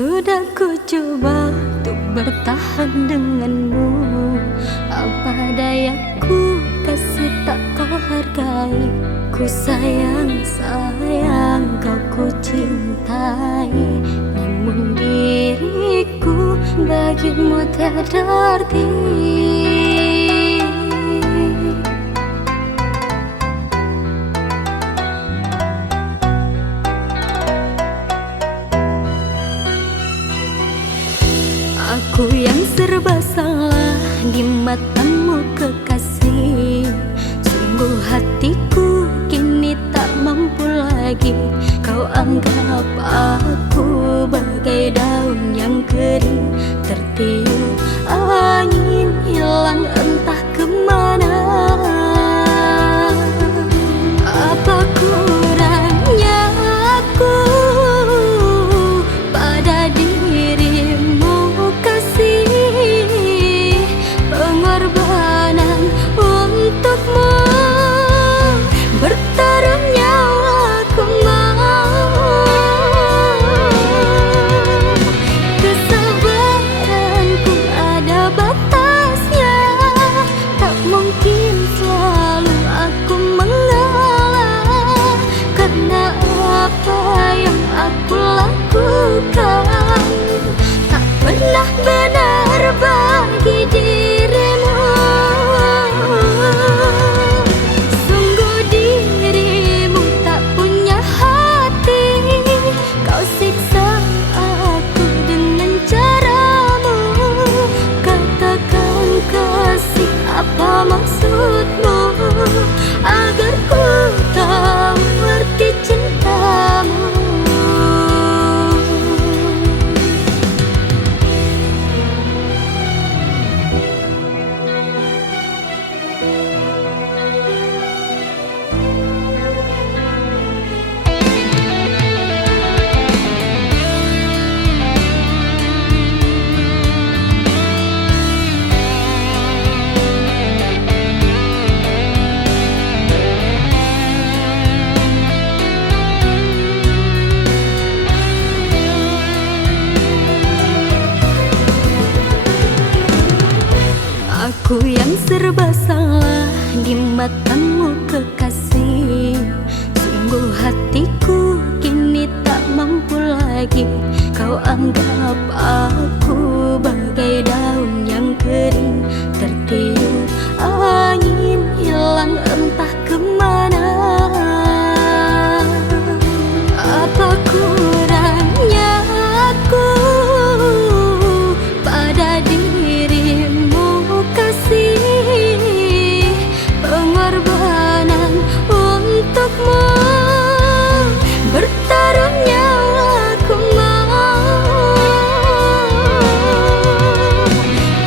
Sudah ku coba untuk bertahan denganmu, apa dayaku, kasih tak kau hargai. Ku sayang, sayang kau ku cintai, namun diriku bagimu tiada arti. Aku yang serba salah di matamu kekasih, sungguh hatiku kini tak mampu lagi. Kau anggap aku bagai daun yang kering, tertiup angin hilang entah kemana. Apa kurangnya aku pada dirimu, kasih pengorbanan untukmu, bertaruh nyawaku mau. Kesabaranku ada batasnya, tak mungkin selalu aku mengalah, karena apa yang aku lakukan tak pernah benar bagi dirimu. Sungguh dirimu tak punya hati, kau siksa aku dengan caramu. Katakan kasih, apa maksudmu, agar ku tahu arti cintamu. Aku yang serba salah di matamu kekasih, sungguh hatiku kini tak mampu lagi. Kau anggap aku bagai daun yang kering, tertiup angin hilang entah kemana. Apa kurangnya aku pada dirimu, kasih pengorbanan untukmu, bertaruh nyawaku mau.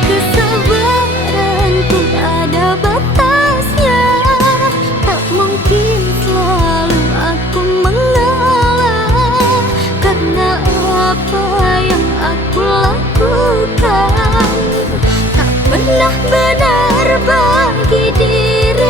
Kesabaranku ada batasnya, tak mungkin selalu aku mengalah, karena apa yang aku lakukan tak pernah benar bagi diri.